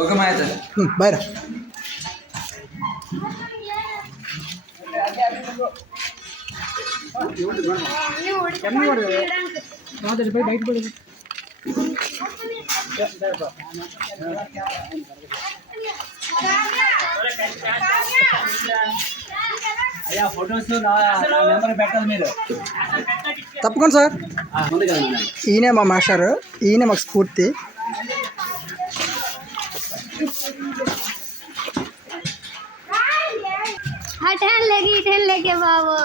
Okay మా బయరా బయట అయ్యా ఫొటోస్ నెంబర్ పెట్టాలి మీరు. తప్పకుండా సార్. ఈయనే మా మాస్టర్, ఈయనే మాకు స్ఫూర్తి. ठहर लेके बाबू